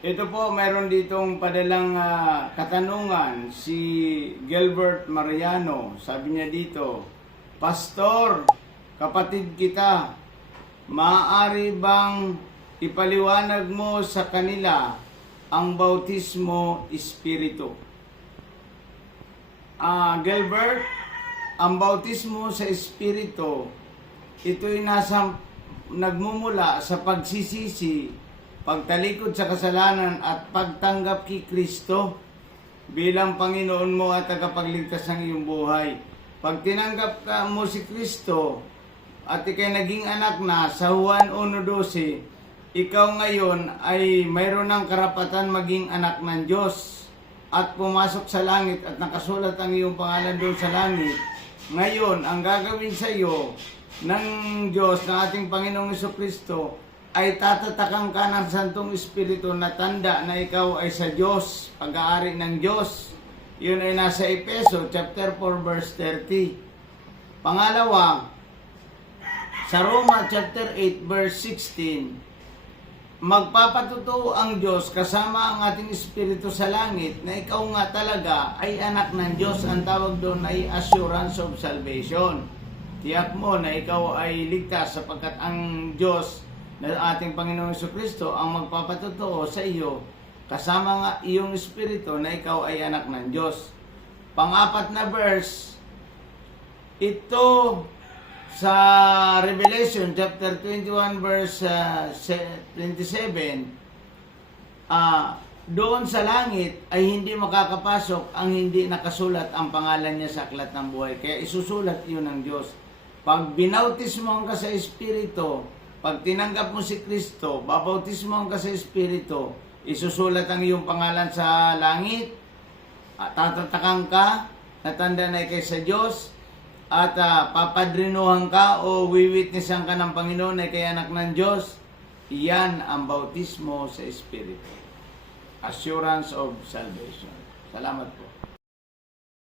Ito po, mayroon ditong padalang katanungan si Gilbert Mariano. Sabi niya dito, Pastor, kapatid kita, maaari bang ipaliwanag mo sa kanila ang bautismo espiritu? Gilbert, ang bautismo sa espiritu, ito'y nagmumula sa pagsisisi, pagtalikod sa kasalanan at pagtanggap kay Kristo bilang Panginoon mo at tagapagligtas ng iyong buhay. Pag tinanggap mo si Kristo at ikay naging anak na sa Juan 1:12, ikaw ngayon ay mayroon ng karapatan maging anak ng Diyos at pumasok sa langit at nakasulat ang iyong pangalan doon sa langit. Ngayon, ang gagawin sa iyo ng Diyos, ng ating Panginoong Jesucristo, ay tatatakang ka ng Santong Espiritu na tanda na ikaw ay sa Diyos, pag-aari ng Diyos. Yun ay nasa Efeso chapter 4 verse 30. Pangalawa, sa Roma chapter 8 verse 16, magpapatutuo ang Diyos kasama ang ating Espiritu sa langit na ikaw nga talaga ay anak ng Diyos. Ang tawag doon ay assurance of salvation. Tiyak mo na ikaw ay ligtas sapagkat ang Diyos na ating Panginoong Jesucristo ang magpapatutuo sa iyo kasama nga iyong espiritu na ikaw ay anak ng Diyos. Pang-apat na verse, ito sa Revelation chapter 21 verse 27, doon sa langit ay hindi makakapasok ang hindi nakasulat ang pangalan niya sa aklat ng buhay. Kaya isusulat iyon ng Diyos. Pag binautismo ka sa Espiritu, pag tinanggap mo si Kristo, babautismo ka sa Espiritu, isusulat ang iyong pangalan sa langit, at tatatakang ka, natanda na ikay sa Diyos, at papadrinuhan ka o wiwitnessan ka ng Panginoon na ikay anak ng Diyos. Iyan ang bautismo sa Espiritu. Assurance of salvation. Salamat po.